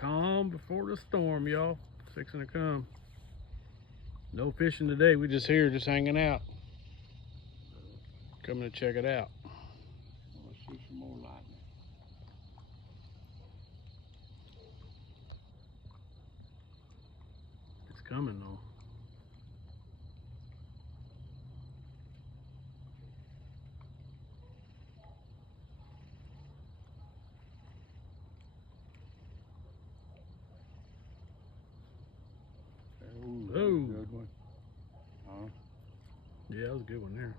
Calm before the storm, y'all. Fixing to come. No fishing today. We just here, just hanging out. Coming to check it out. Let's see some more lightning. It's coming though. Ooh, Oh. good one. Huh? Yeah, that was a good one there.